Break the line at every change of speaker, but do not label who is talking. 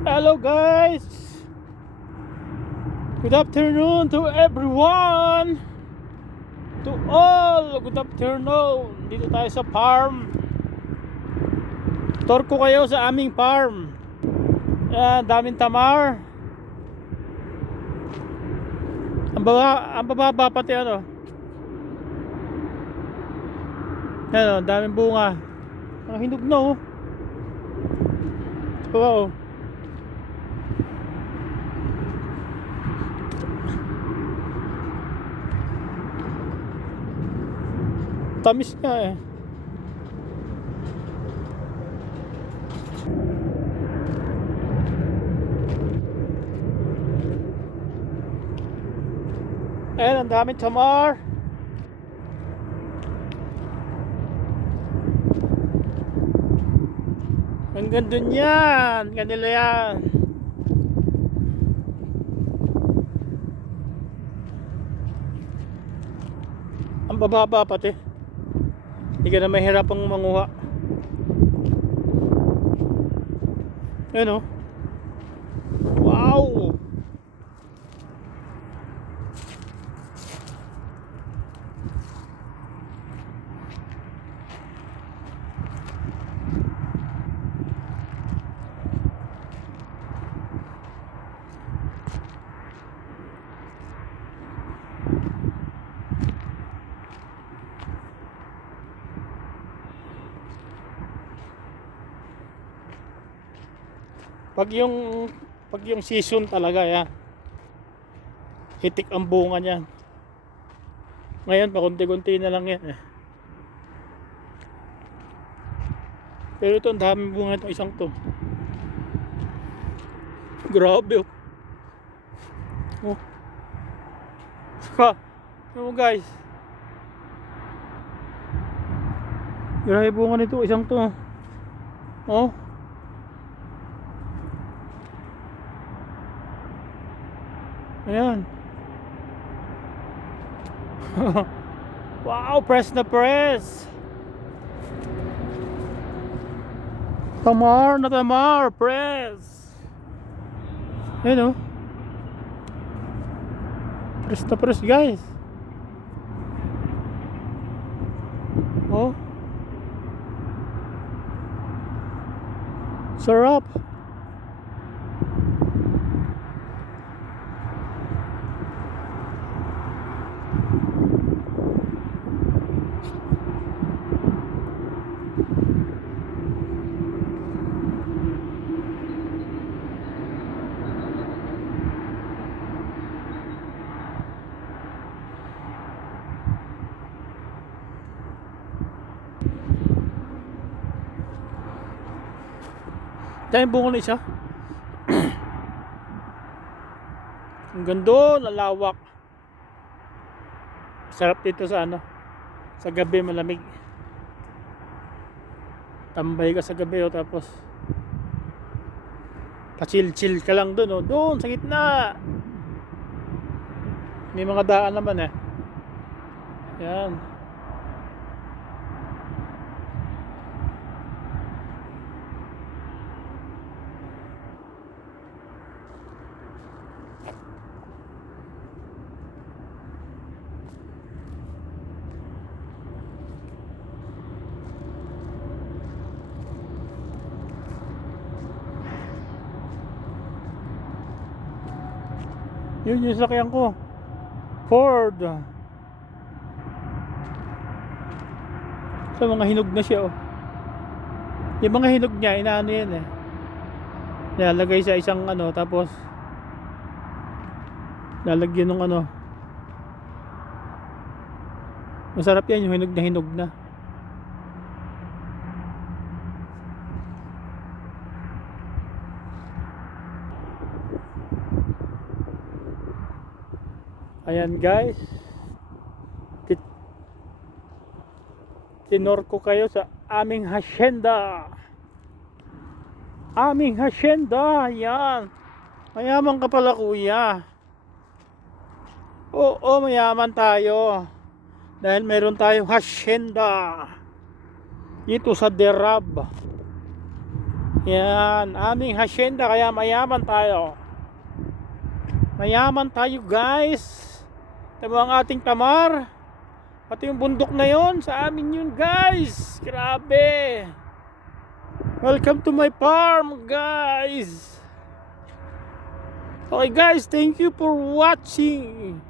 Hello guys! Good afternoon to everyone! To all, good afternoon! Dito tayo sa farm. Tour ko kayo sa aming farm. Yan, daming tamar. Ang baba, ang bababa pati ano. Yan o, daming bunga. Ang hinog na oh. Wow. Tamis nga eh. Ayan, ang daming tamar. Hanggang dun yan. Kanila yan. Ang bababa pati. Hindi ka na mahirapang manguha. Ayan o. Wow! Pag yung pag yung season talaga ya. Hitik ang bunga niyan. Ngayon pakunti-kunti na lang yan eh. Pero ito ang daming bunga itong isang to. Grabe oh. Oh. Ha. Ano mo guys? Grabe bunga nito isang to. Oh. Ayan. wow, press na press. Tamar na tamar, press. Ayan oh. Press na press guys. Oh. Sarap. Dahil bunga na isa. Ang ganda, lalawak. Sarap dito sa ano. Sa gabi malamig. Tambay ka sa gabi o tapos pa-chill-chill ka lang doon o. Doon sa gitna. May mga daan naman eh. Yan. Yun yung sakyan ko. Ford. Sa mga hinog na siya oh. Yung mga hinog niya, inaano yan eh. Nilalagay sa isang ano, tapos lalagyan ng ano. Masarap yan yung hinog na hinog na. Ayan guys. Tinor ko kayo sa aming hacienda. Aming hacienda. Ayan. Mayaman ka pala kuya. Oo, mayaman tayo. Dahil meron tayong hacienda. Dito sa Derab. Yan, aming hacienda kaya mayaman tayo. Mayaman tayo guys. Ito ang ating tamar. Pati yung bundok na yon sa amin yun guys. Grabe. Welcome to my farm guys. Okay guys, thank you for watching.